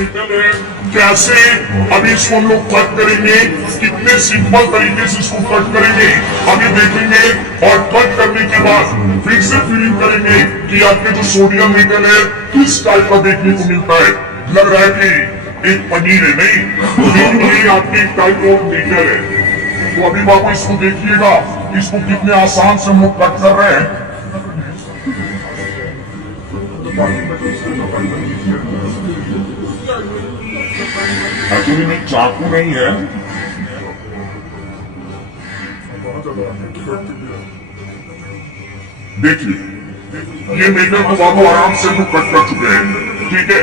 Metal है, कैसे अभी इसको हम लोग कट करेंगे, कितने सिंपल तरीके से इसको कट करेंगे अभी देखेंगे। और कट करने के बाद फिर से फीलिंग करेंगे कि आपके जो सोडियम मेटल है किस टाइप का देखने को मिलता है। लग रहा है कि एक पनीर है, नहीं, लेकिन ये आपके एक टाइप ऑफ मेटल है। तो अभी बाबू इसको देखिएगा, इसको कितने आसान से हम लोग कट कर रहे हैं। एक्चुअली में चाकू नहीं है, देखिए ये मेटल को बाबू आराम से हम कट कर चुके हैं। ठीक है,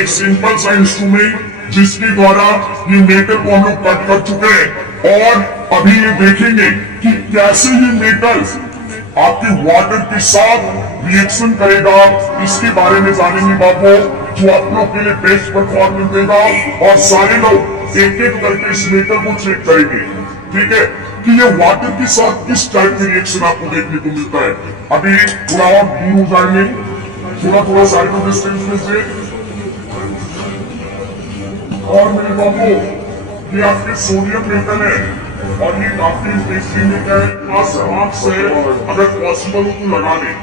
एक सिंपल सा इंस्ट्रूमेंट जिसके द्वारा ये मेटल को हम लोग कट कर चुके हैं। और अभी ये देखेंगे कि कैसे ये मेटल आपके वाटर के साथ रिएक्शन करेगा, इसके बारे में जानेंगे बाबू, जो आप लोग के लिए बेस्ट परफॉर्मेंस देगा। और सारे लोग एक एक करके इस मेटल को चेक करेंगे, ठीक है, कि ये वाटर के साथ किस टाइप की रिएक्शन आपको देखने को मिलता है। अभी थोड़ा और दूर हो जाएंगे, थोड़ा साइड ऑफ डिस्टेंस में से। और मेरे बाबू ये आपके सोडियम मेटल है और ये काफी इंटरेस्टिंग है, आंख से अगर पॉसिबल हो तो लगा लें।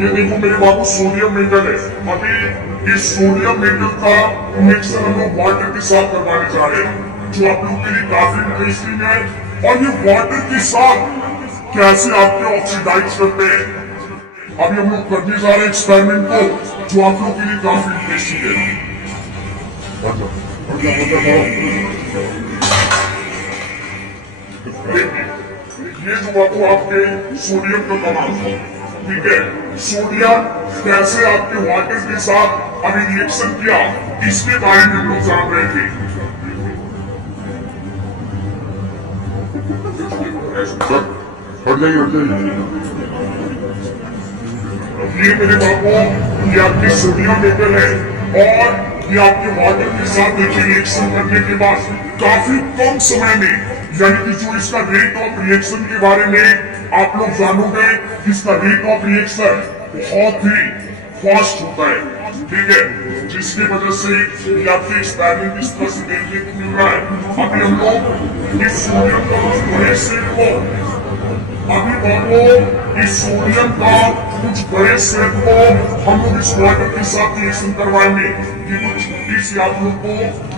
ये देखो मेरे बाबू सोडियम मेटल है। अभी इस सोडियम मेटल का मिक्सर हम लोग वाटर के साथ करवाने जा रहे हैं, जो आप लोग के लिए काफी इंटरेस्टिंग है। और ये वाटर के साथ कैसे आपके ऑक्सीडाइज करते हैं, अभी हम लोग करने जा रहे हैं एक्सपेरिमेंट को, जो आप लोग के लिए काफी इंटरेस्टिंग है। ये जो बाबू आपके सोडियम का कमाल है, ठीक है, सोडियम कैसे आपके वाटर के साथ अभी रिएक्शन किया, इसके बारे में हम लोग जान रहे थे। हट जाइए। ये मेरे बाबू ये आपकी सोडियम मेटल है और ये आपके वाटर के साथ देखिए रिएक्शन करने के बाद काफी कम समय में, यानी कि जो इसका रेट ऑफ रिएक्शन के बारे में आप लोग जानोगे, इसका रेट ऑफ रिएक्शन बहुत ही फास्ट होता है, ठीक है, जिसकी वजह से ये आपके एक्सपेरिमेंट इस तरह से देखने को मिल रहा है। अभी हम लोग इस सोडियम का कुछ बड़े सेट को अभी बाबू इस सोडियम का कुछ बड़े सेट को हम लोग इस वाटर के साथ रिएक्शन करवाएंगे, कि कुछ इस आप लोग को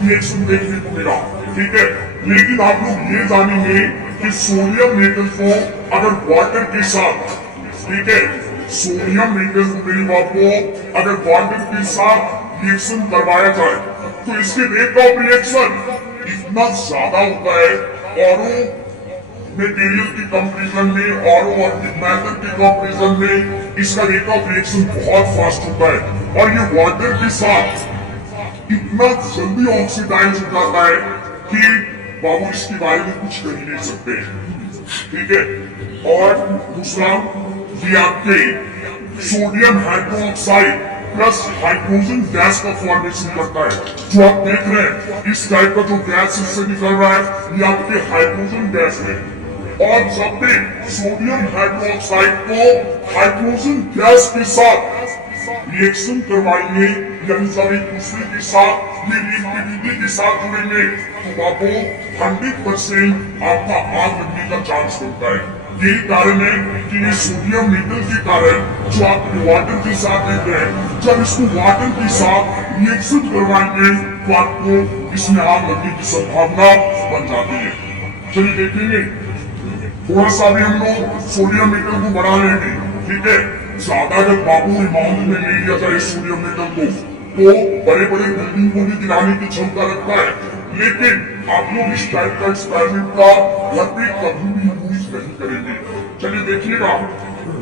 रिएक्शन देखने को मिला, ठीक है। लेकिन आप लोग ये जानेंगे कि सोडियम मेटल को अगर वाटर के साथ, ठीक है, सोडियम मेटल को मेरी बात को अगर वाटर के साथ रिएक्शन करवाया जाए तो इसके रेट ऑफ रिएक्शन इतना ज्यादा होता है और मटेरियल की कंपैरिजन में और मेथड के कंपैरिजन में इसका रेट ऑफ रिएक्शन बहुत फास्ट होता है। और ये वाटर के साथ इतना जल्दी ऑक्सीडाइज हो जाता है कि बाबू इसके बारे में कुछ कर ही नहीं सकते, ठीक है। और दूसरा ये आपके sodium hydroxide plus hydrogen gas का फॉर्मेशन करता है, जो आप देख रहे हैं इस टाइप का जो गैस इससे निकल रहा है ये आपके हाइड्रोजन गैस है। और जब भी सोडियम हाइड्रोक्साइड को हाइड्रोजन गैस के साथ रिएक्शन करवाएंगे, यानी जब एक दूसरे के साथ ये रिएक्टिविटी के साथ जुड़ेंगे तो आपको 100% आपका आग लगने का चांस होता है। यही कारण है कि ये सोडियम मेटल के कारण जो आप वाटर के साथ देते हैं, जब इसको वाटर के साथ रिएक्शन करवाएंगे तो आपको इसमें आग लगने की संभावना बन जाती है। चलिए देखेंगे, थोड़ा सा भी हम लोग सोडियम मेटल को बढ़ा लेंगे, ठीक है। ज्यादा जब बाबू अमाउंट में ले लिया जाए सोडियम मेटल को तो बड़े बड़े बिल्डिंग को भी गिराने की क्षमता रखता है, लेकिन आप लोग इस टाइप का एक्सपेरिमेंट का कभी भी यूज नहीं करेंगे। चलिए देखिएगा,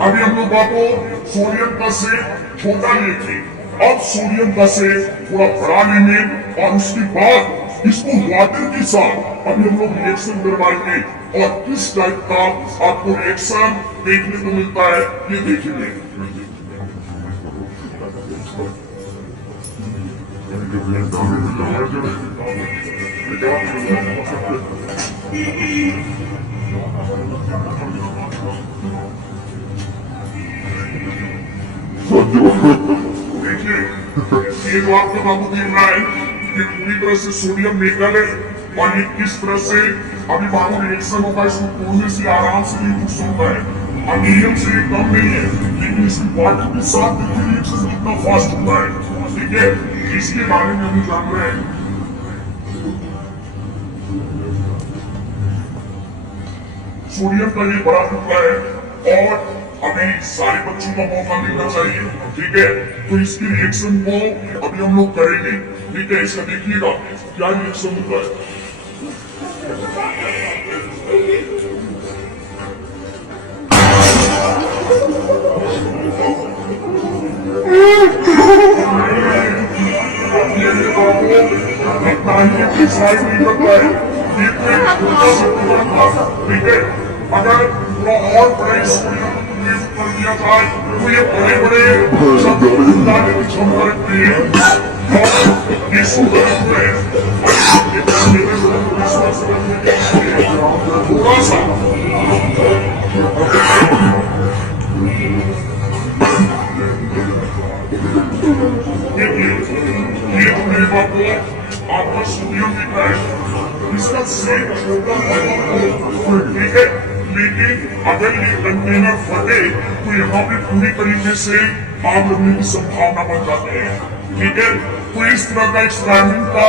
अभी हम लोग बाबू सोडियम का से छोटा लिए थे, अब सोडियम का से थोड़ा बड़ा लेंगे और उसके बाद इसको वाटर के साथ अभी हम लोग रिएक्शन करवाएंगे और किस टाइप का आपको रिएक्शन देखने को मिलता है ये देखेंगे। देखिए ये जो आपका बाबू देख रहा है ये पूरी तरह से सोडियम मेटल है और ये किस तरह से अभी बाबू रिएक्शन होगा इसको तोड़ने से आराम से नहीं टूट सकता है। अमीरियम से ये कम नहीं है लेकिन इसकी वाटर के साथ देखिए रिएक्शन कितना फास्ट होता है। ठीक है, इसके बारे में हम जान रहे हैं। सोडियम का ये बड़ा टुकड़ा है और अभी सारे बच्चों का मौका मिलना चाहिए। ठीक है, तो इसकी रिएक्शन को अभी हम लोग करेंगे। ठीक है, इसका देखिएगा क्या रिएक्शन होता है। ठीक है, अगर थोड़ा और बड़ा सोडियम कर दिया जाए तो ये बड़े बड़े डालने की क्षमता रखती है और ये सुंदर है थोड़ा सा ये तो मेरे बात को आपका सोडियम दिख रहा है इसका सेट छोटा है। ठीक है, लेकिन अगर ये कंटेनर फटे तो यहाँ पे पूरी तरीके से आग लगने की संभावना बन जाती है। ठीक है, तो इस तरह का एक्सपेरिमेंट का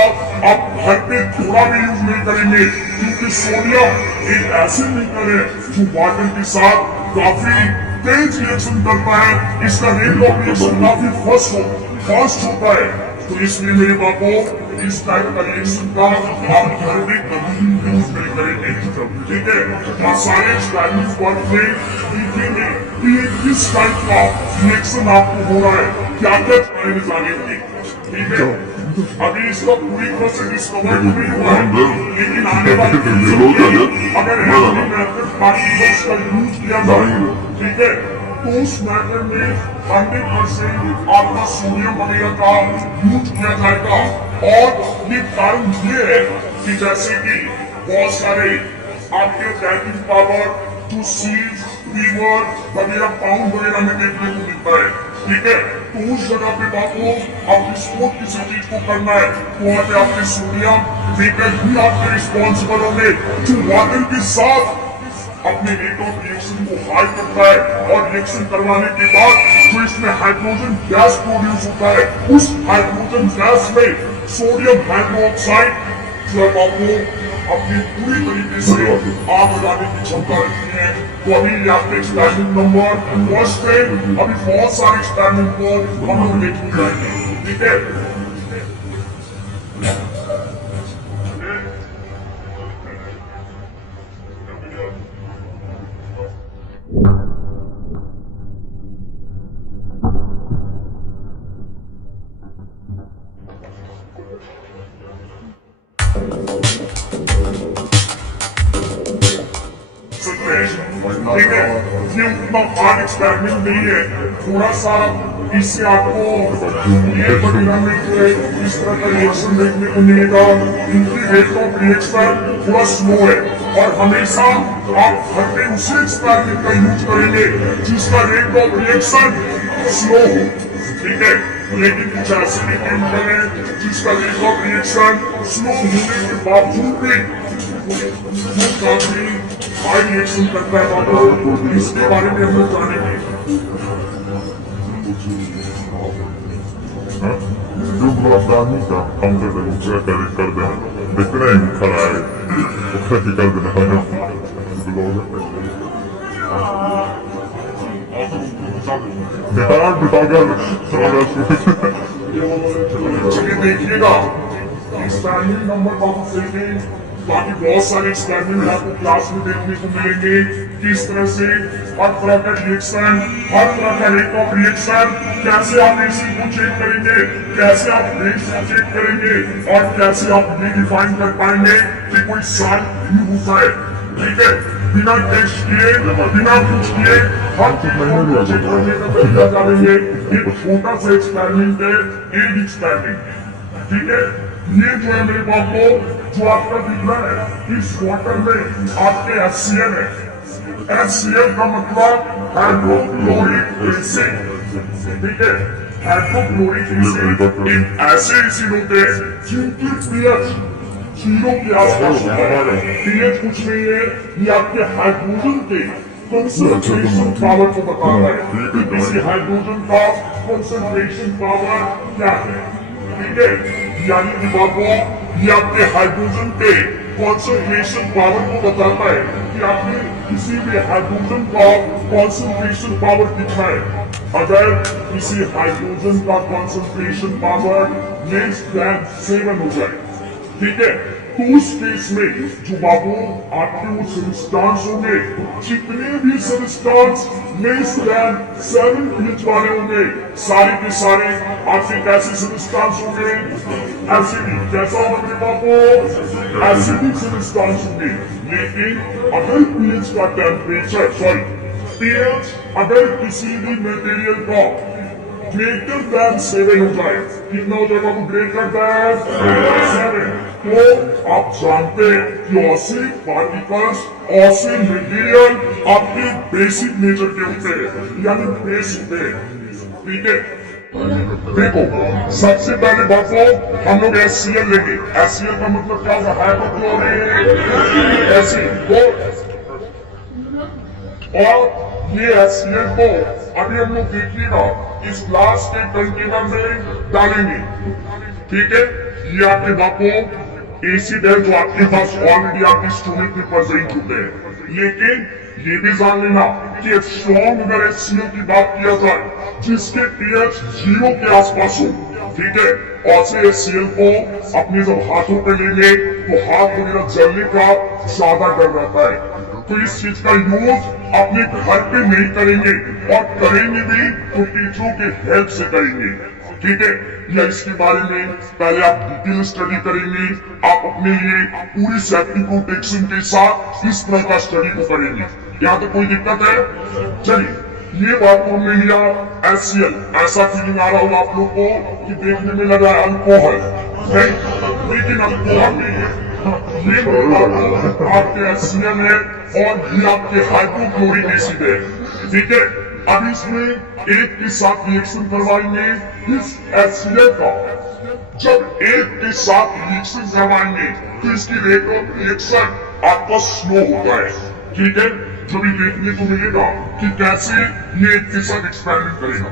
आप घर पे थोड़ा भी यूज नहीं करेंगे क्योंकि सोडियम एक ऐसे मेटल है जो वाटर के साथ काफी तेज रिएक्शन करता है। इसका रेट ऑफ रिएक्शन काफी फास्ट होता है। तो इसलिए मेरे बापू इस टाइप का रिएक्शन का आप घर में कभी यूज नहीं करेंगे। ठीक है, सारे एक्सपेरिमेंट वर्क में देखेंगे कि किस टाइप का रिएक्शन आपको हो रहा है, क्या क्या चीजें जाने होंगी। ठीक है, अभी इसका पूरी तरह से डिस्कवर नहीं हुआ है लेकिन आने वाले अगर पार्टिकल्स का यूज किया जाए ठीक है तो उस मैटर में 100% आपका सोडियम वगैरह का यूज किया जाएगा। और ये कारण ये है कि जैसे कि बहुत सारे आपके अटैकिंग पावर टू सीज फीवर वगैरह पाउंड वगैरह में देखने को मिलता है। ठीक है, तो उस जगह पे बाबू आप स्पोर्ट किसी चीज को करना है तो वहाँ पे आपके सोडियम मेटल भी आपके रिस्पॉन्सिबल होंगे जो वाटर के साथ अपने रेट ऑफ रिएक्शन को हाई करता है और रिएक्शन करवाने के बाद जो इसमें हाइड्रोजन गैस प्रोड्यूस होता है उस हाइड्रोजन गैस में सोडियम हाइड्रोक्साइड जो आपको अपनी पूरी तरीके से आग लगाने की क्षमता रखती है। तो अभी आपके एक्सपेरिमेंट नंबर फर्स्ट है, अभी बहुत सारे एक्सपेरिमेंट को हम लोग देखने जाएंगे। ठीक है, ठीक है, ये उतना हार्ड एक्सपेरिमेंट नहीं है। थोड़ा सा इससे आपको ये वगैरह में जो है इस तरह का रिएक्शन देखने को मिलेगा। इनकी रेट ऑफ रिएक्शन थोड़ा स्लो है और हमेशा आप घर पे उसी एक्सपेरिमेंट का यूज करेंगे जिसका रेट ऑफ रिएक्शन स्लो हो। ठीक है, लेकिन कुछ ऐसे भी केमिकल है जिसका रेट ऑफ रिएक्शन स्लो होने के बावजूद भी काफी हाई रिएक्शन करता है बाबू। इसके बारे में हम लोग जानेंगे। जो ब्लॉकडाउन का हम कर दे दिखना ही खड़ा है कर देना चलिए देखिएगा एक्सपेरिमेंट नंबर बाबू से बाकी बहुत सारे एक्सपेरिमेंट आपको क्लास में देखने को मिलेंगे। किस तरह से हर तरह का रिएक्शन, हर तरह का रेट ऑफ रिएक्शन, कैसे आप एसिड को चेक करेंगे, कैसे आप बेस को चेक करेंगे और कैसे आप ये डिफाइन कर पाएंगे कि कोई साल्ट भी होता है। ठीक है, बिना टेस्ट किए बिना कुछ किए हर चीज को चेक करने का तरीका जानेंगे। एक छोटा सा एक्सपेरिमेंट है, एक एक्सपेरिमेंट। ठीक है, ये जो है मेरे बाबू जो आपका दिख रहा है इस वाटर में आपके HCl है। HCl का मतलब हाइड्रोक्लोरिक एसिड। ठीक है, हाइड्रोक्लोरिक एसिड एक ऐसे एसिड होते हैं जिनकी पीएच 0 के आसपास होता है। पीएच कुछ नहीं है, ये आपके हाइड्रोजन के कंसंट्रेशन पावर को बताता है कि किसी हाइड्रोजन का कंसंट्रेशन पावर क्या है। ठीक है, यानी कि बाबू ये आपके हाइड्रोजन के कंसंट्रेशन पावर को बताता है कि आपने किसी भी हाइड्रोजन का कंसंट्रेशन पावर कितना है। अगर किसी हाइड्रोजन का कंसंट्रेशन पावर लेस देन 7 हो जाए, ठीक है, तो उस केस में जो बाबू आपके वो सब्सटेंस होंगे, जितने भी सब्सटेंस लेस देन 7 पीएच वाले होंगे, सारे के सारे आपके कैसे सब्सटेंस होंगे, एसिडिक। कैसा होंगे बाबू? एसिडिक सब्सटेंस होंगे। लेकिन अगर पीएच का टेम्परेचर पीएच अगर किसी भी मटेरियल का ग्रेटर देन 7 हो जाए, कितना हो जाएगा वो ग्रेटर देन 7, तो आप जानते हैं कि ऐसे पार्टिकल्स ऐसे मटेरियल आपके बेसिक नेचर के होते हैं, यानी बेस होते हैं। ठीक है, देखो सबसे पहले बातों हम लोग HCl लेंगे। HCl का मतलब क्या होगा? Hydrochloric acid. और ये HCl को अभी हम लोग देखिएगा इस ग्लास के कंटेनर में डालेंगे। ठीक है, ये आपके बापों एसिड है जो आपके पास ऑलरेडी आपके स्टोमक में प्रेजेंट होते हैं। लेकिन ये भी जान लेना कि स्ट्रॉन्ग अगर HCl की बात किया जाए जिसके pH 0 के आसपास हो, ठीक है, ऐसे HCl को अपने जब हाथों पे लेंगे तो हाथ वगैरह जलने का ज्यादा डर रहता है। तो इस चीज का यूज अपने घर पे नहीं करेंगे, और करेंगे भी तो टीचरों के हेल्प से करेंगे। ठीक है, या इसके बारे में पहले आप डिटेल स्टडी करेंगे। आप अपने लिए पूरी सेफ्टी प्रोटेक्शन के साथ इस तरह का स्टडी को करेंगे। यहाँ तो कोई दिक्कत है? चलिए, ये बात तो हमने लिया HCl। ऐसा फीलिंग आ रहा होगा आप लोग को कि देखने में लगा अल्कोहल, नहीं, लेकिन अल्कोहल नहीं है। ये आपके HCl है और ये आपके हाइड्रोक्लोरिक एसिड है। ठीक है, अब इसमें एक के साथ रिएक्शन करवाएंगे इस HCl का। जब एक के साथ रिएक्शन करवाएंगे तो इसकी रेट ऑफ रिएक्शन आपका स्लो होता है। ठीक है, जो भी देखने को मिलेगा कि कैसे ये एक के साथ एक्सपेरिमेंट करेगा।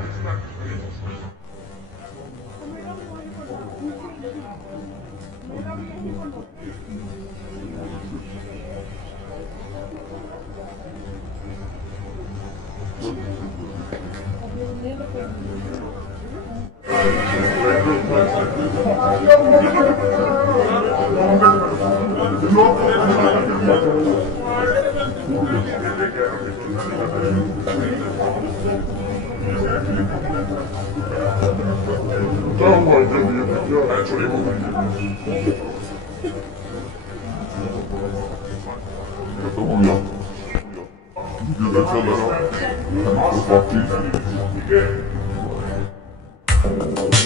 तो